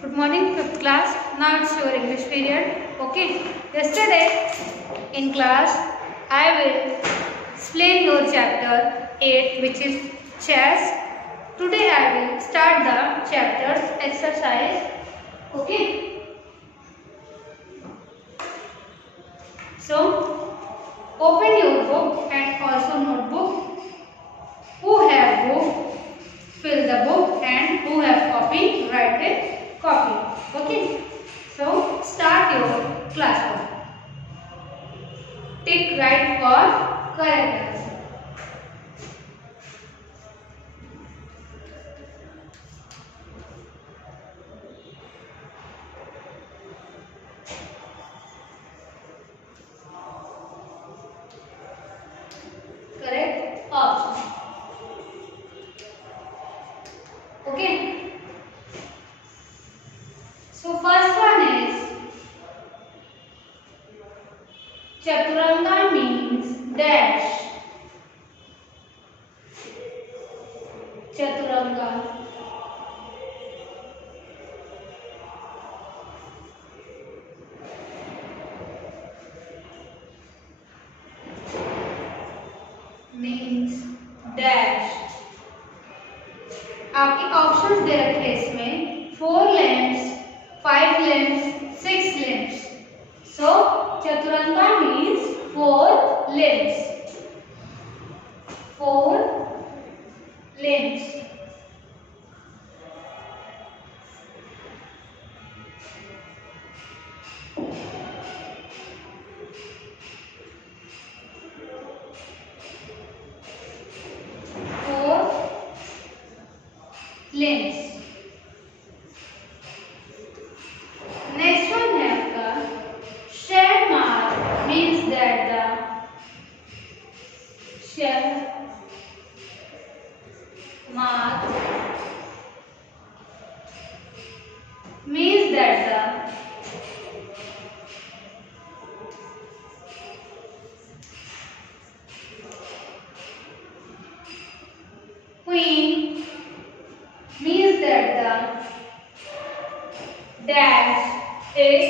Good morning, 5th class. Now it's your English period. Okay. Yesterday in class, I will explain your chapter 8, which is chess. Today I will start the chapter's exercise. Okay. So, open your book and also notebook. Who have book, fill the book, and who have copy, write a copy. Okay. So, start your classwork. Tick right for correct answer. Correct option. Okay. So first one is Chaturanga means dash. Chaturanga means dash. आपके ऑप्शंस दे रखे हैं इसमें 4 लेंस, 5 लेंस, 6 lens. So Chaturanga means 4 legs. 4 legs. Lens. Next one है आपका shell mark means that the shell mark means that the queen means that the dash is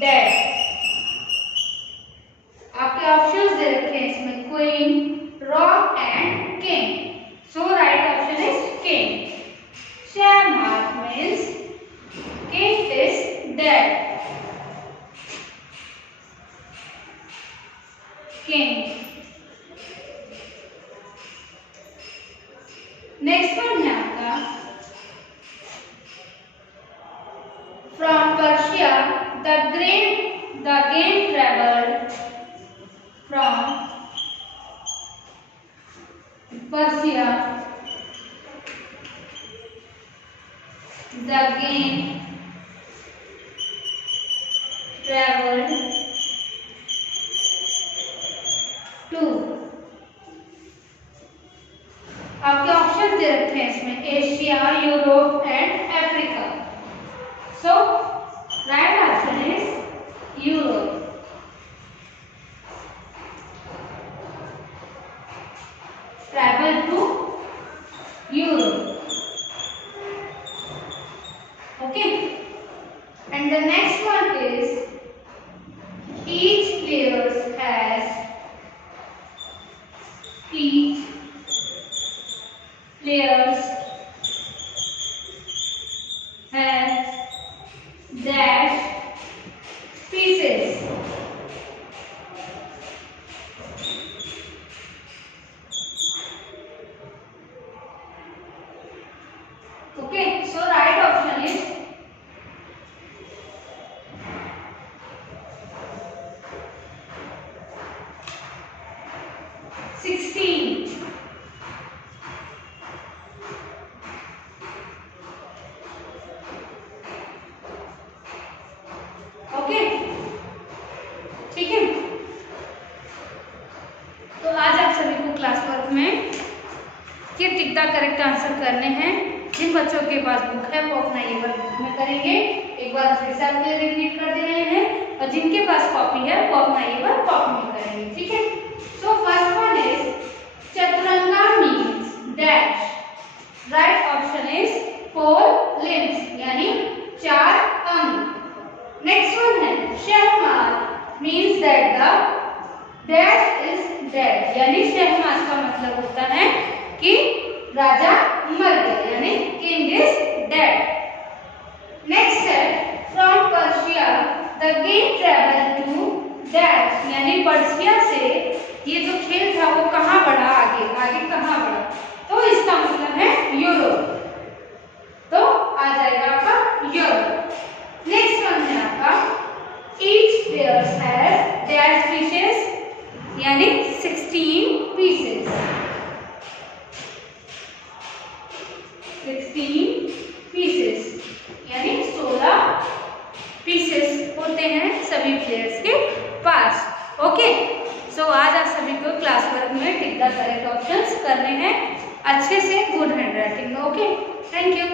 dead. आपके ऑप्शंस दे रखे हैं इसमें queen, rock and king. So right option is king. Share mark means king is dead. King. Next one है आपका from Persia, the game traveled from Persia. The game traveled to. आपके ऑप्शन दे रखे हैं इसमें Asia, Europe and Africa. So, right option is Europe. Travel to Europe. Okay. And the next one is each player has dash pieces. Okay, so right option is (16). ओके, ठीक है. तो आज आप सभी को क्लास वर्क में ये टिक द करेक्ट आंसर करने हैं. जिन बच्चों के पास बुक है वो अपना ये वर्क बुक में करेंगे. एक बार फिर से आपको रिपीट कर दे रहे हैं. और जिनके पास कॉपी है वो अपना ये वर्क कॉपी में करेंगे. ठीक है. So first one is Chaturanga means dash. Right option is 4 limbs यानी 4 राजा मर गया, यानी किंग इज डेड। नेक्स्ट है from Persia the game travel to dash, यानी पर्शिया से ये जो खेल था वो कहाँ बढ़ा, आगे आगे कहाँ बढ़ा, तो इसका मतलब है यूरोप, तो आ जाएगा आपका यूरोप। नेक्स्ट वन है आपका each player has dash pieces, यानी 16 पीसेस, 16 पीसेस यानी 16 पीसेस होते हैं सभी प्लेयर्स के पास। ओके, सो आज आप सभी को क्लास वर्क में टिक द करेक्ट ऑप्शंस करने हैं अच्छे से, गुड हैंड राइटिंग में। Okay, thank you.